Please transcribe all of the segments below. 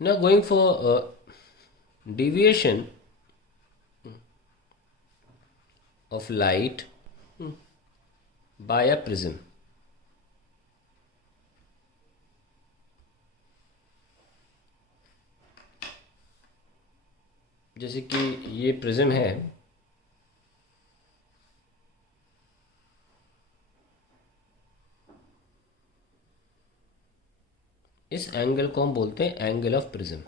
Now going for deviation of light by a prism. जैसे कि ये प्रिज्म है, इस एंगल को हम बोलते हैं एंगल ऑफ प्रिज्म।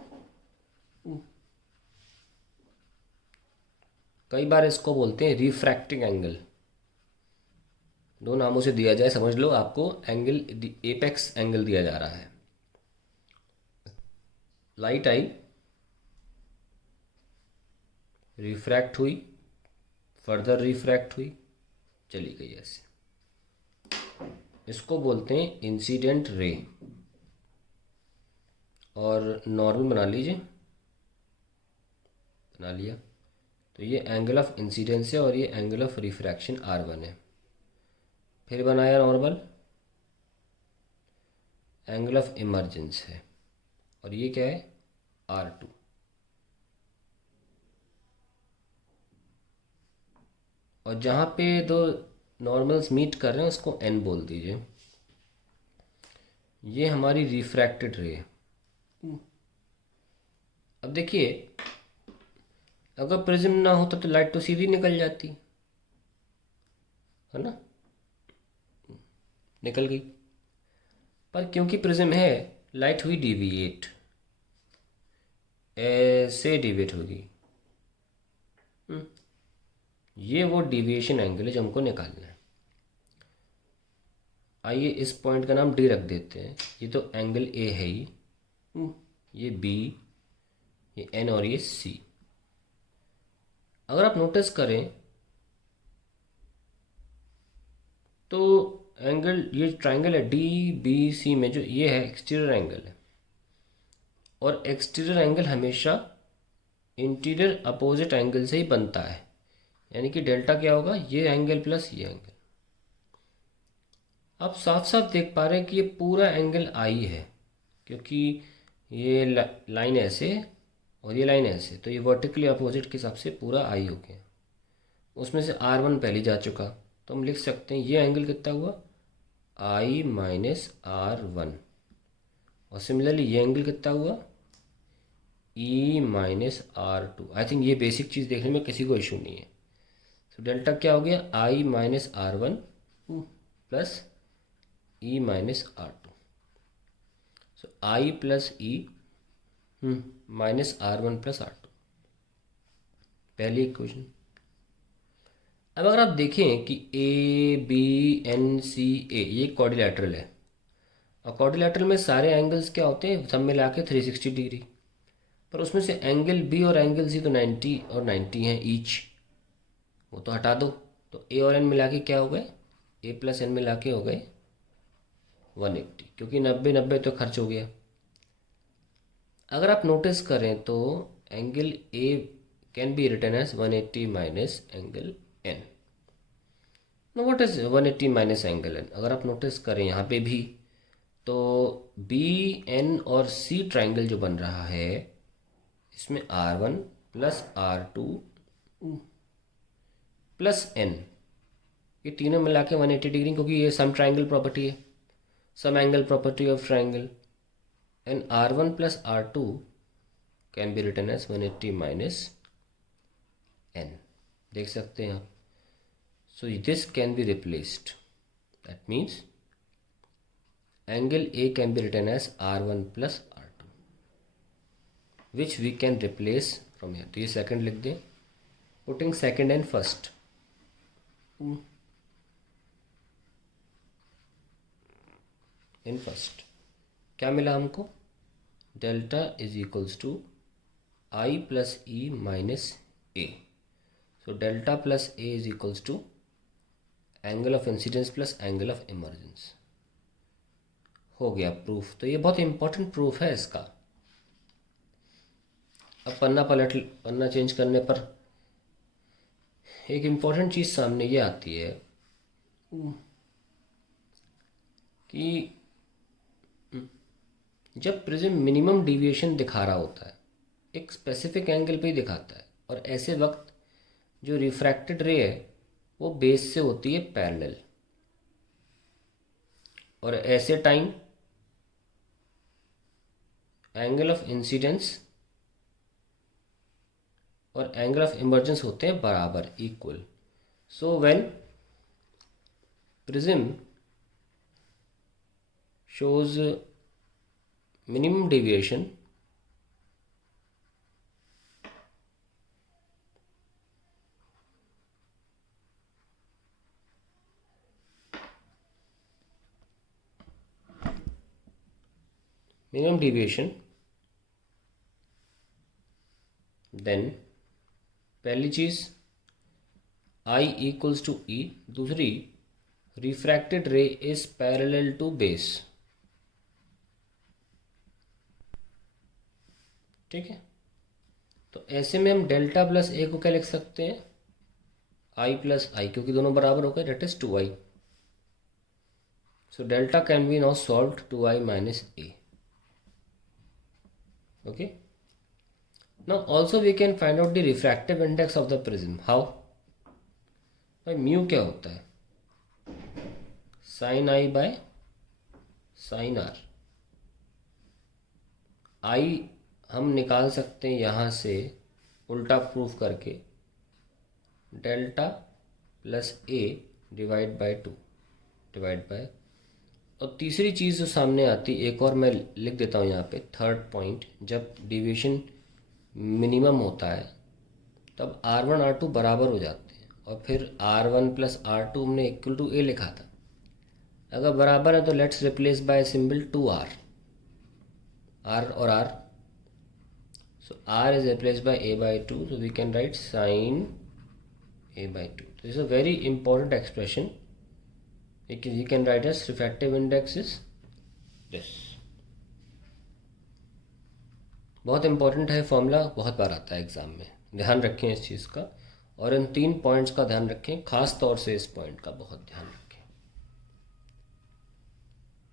कई बार इसको बोलते हैं रिफ्रैक्टिंग एंगल। दो नामों से दिया जाए, समझ लो आपको एंगल एपेक्स एंगल दिया जा रहा है। लाइट आई, रिफ्रैक्ट हुई, फर्दर रिफ्रैक्ट हुई, चली गई ऐसे। इसको बोलते हैं इंसिडेंट रे। और नॉर्मल बना लीजिए, बना लिया। तो ये एंगल ऑफ इंसिडेंस है और ये एंगल ऑफ रिफ्रैक्शन R1 है। फिर बनाया नॉर्मल, एंगल ऑफ इमर्जेंस है और ये क्या है R2। और जहाँ पे दो नॉर्मल्स मीट कर रहे हैं उसको N बोल दीजिए। ये हमारी रिफ्रैक्टेड रे है। अब देखिए, अगर प्रिज्म ना होता तो लाइट तो सीधी निकल जाती है ना, निकल गई। पर क्योंकि प्रिज्म है, लाइट हुई डिविएट, ऐसे डिविएट होगी। ये वो डिविएशन एंगल है जो हमको निकालना है। आइए इस पॉइंट का नाम डी रख देते हैं। ये तो एंगल ए है ही, ये बी, ये एन और ये सी। अगर आप नोटिस करें तो एंगल, ये ट्राइंगल है डी बी सी में, जो ये है एक्सटीरियर एंगल है। और एक्सटीरियर एंगल हमेशा इंटीरियर अपोजिट एंगल से ही बनता है। यानी कि डेल्टा क्या होगा, ये एंगल प्लस ये एंगल। आप साफ साफ देख पा रहे हैं कि ये पूरा एंगल आई है, क्योंकि ये लाइन ऐसे और ये लाइन ऐसे, तो ये वर्टिकली अपोजिट के हिसाब से पूरा आई हो गया। उसमें से R1 पहले जा चुका, तो हम लिख सकते हैं ये एंगल कितना हुआ, I माइनस R1। और सिमिलरली ये एंगल कितना हुआ, E minus R2। I think ये बेसिक चीज़ देखने में किसी को इशू नहीं है। तो डेल्टा क्या हो गया, I minus R1 plus E minus R2। So I plus E minus R1 plus R2, पहली इक्वेशन। अब अगर आप देखें कि ABNCA ये क्वाड्रिलैटरल है, और क्वाड्रिलैटरल में सारे एंगल्स क्या होते हैं, सब मिला के 360 डिग्री। पर उसमें से एंगल बी और एंगल सी तो 90 और 90 हैं ईच, वो तो हटा दो। तो ए और एन मिला के क्या हो गए, ए प्लस एन मिला के हो गए 180, क्योंकि 90 90 तो खर्च हो गया। अगर आप नोटिस करें तो angle A can be written as 180 minus angle N. No, what is 180 minus angle N? अगर आप नोटिस करें यहाँ पे भी, तो बी एन और सी ट्राइंगल जो बन रहा है, इसमें R1 plus R2 plus N, ये तीनों मिला के 180 डिग्री, क्योंकि ये सम ट्राइंगल प्रॉपर्टी है, sum angle property of triangle. And R1 plus R2 can be written as 180 minus N. देख सकते हैं आप। So this can be replaced, that means angle A can be written as R1 plus R2, which we can replace from here। तो ये second लिख दें, putting second and first। in first क्या मिला हमको, delta is equals to I plus E minus A। So delta plus A is equals to angle of incidence plus angle of emergence. हो गया proof. तो ये बहुत इंपॉर्टेंट प्रूफ है इसका। अब पन्ना चेंज करने पर एक इम्पॉर्टेंट चीज़ सामने ये आती है कि जब प्रिज्म मिनिमम डिविएशन दिखा रहा होता है, एक स्पेसिफिक एंगल पे ही दिखाता है, और ऐसे वक्त जो रिफ्रैक्टेड रे है वो बेस से होती है पैरेलल, और ऐसे टाइम एंगल ऑफ इंसिडेंस और एंगल ऑफ इमर्जेंस होते हैं बराबर, equal. So when prism shows minimum deviation, then पहली चीज I equals to E, दूसरी refracted ray is parallel to base. ठीक है, तो ऐसे में हम डेल्टा प्लस ए को क्या लिख सकते हैं, आई प्लस आई, क्योंकि दोनों बराबर हो गए, that is 2i. So delta can be now solve 2i minus A. Okay, now also we can find out the refractive index of the prism. How? भाई म्यू क्या होता है, sine i by sine r. I हम निकाल सकते हैं यहाँ से उल्टा प्रूफ करके, delta plus A divide by 2 divide by, और तीसरी चीज़ जो सामने आती, एक और मैं लिख देता हूँ यहाँ पे, थर्ड पॉइंट, जब डिविएशन मिनिमम होता है तब R1 R2 बराबर हो जाते हैं, और फिर R1 प्लस R2 हमने इक्वल टू ए लिखा था. अगर बराबर है तो let's replace by symbol 2R, R और R. So R is replaced by A by 2, so we can write sin A by 2. This is a very important expression. You can write as refractive index is this. बहुत important है formula, बहुत बार आता है exam में, ध्यान रखें इस चीज़ का, और इन 3 पॉइंट्स का ध्यान रखें, खास तौर से इस पॉइंट का बहुत ध्यान रखें.